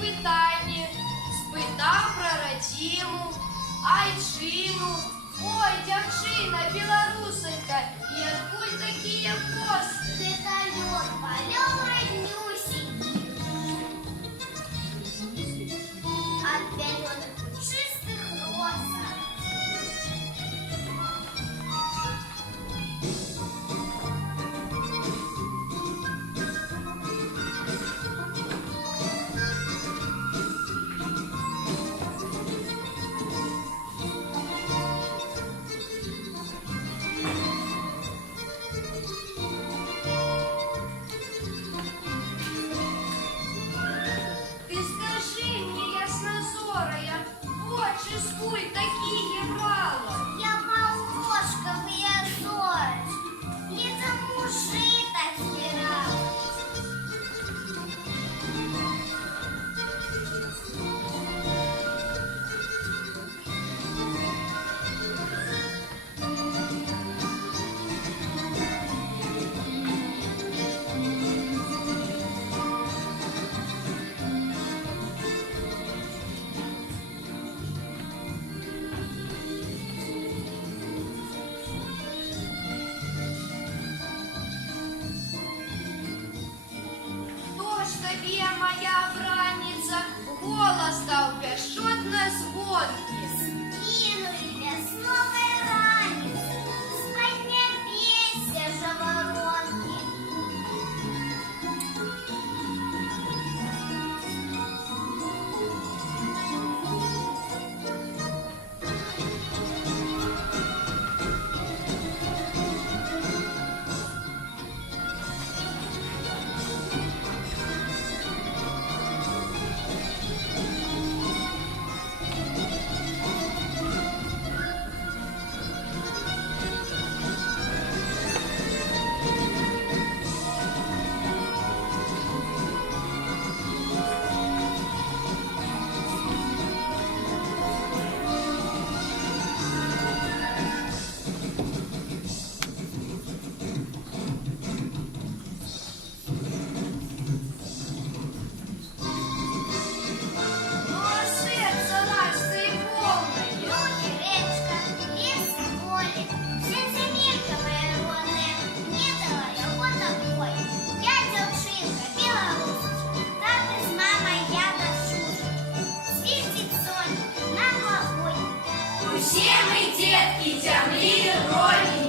питання, спитав про родиму, айчину. Ой, дівчина, білорусенька, і откуль такі коси? Вертолет полем роднюсенький. От зеленых пушистых росах. Ти скажи мені, яснозорая, очі скуль такі брала? Я молошковые озоры. Летом уши так собирала. Хто ж тобі, моя бранниця, голос дав пяшотно звонкий? Кинули весновой ранец. С поднебесья жаворонки. Ну, а серце наше і повне. Луки, речка, лес и поле. Земелька моя родная, не дала я вот такой. Я девчинка, белорусочка, так и с мамой я до шушечки. Свистит сон на погоде. Усі ми, дітки, землі родні.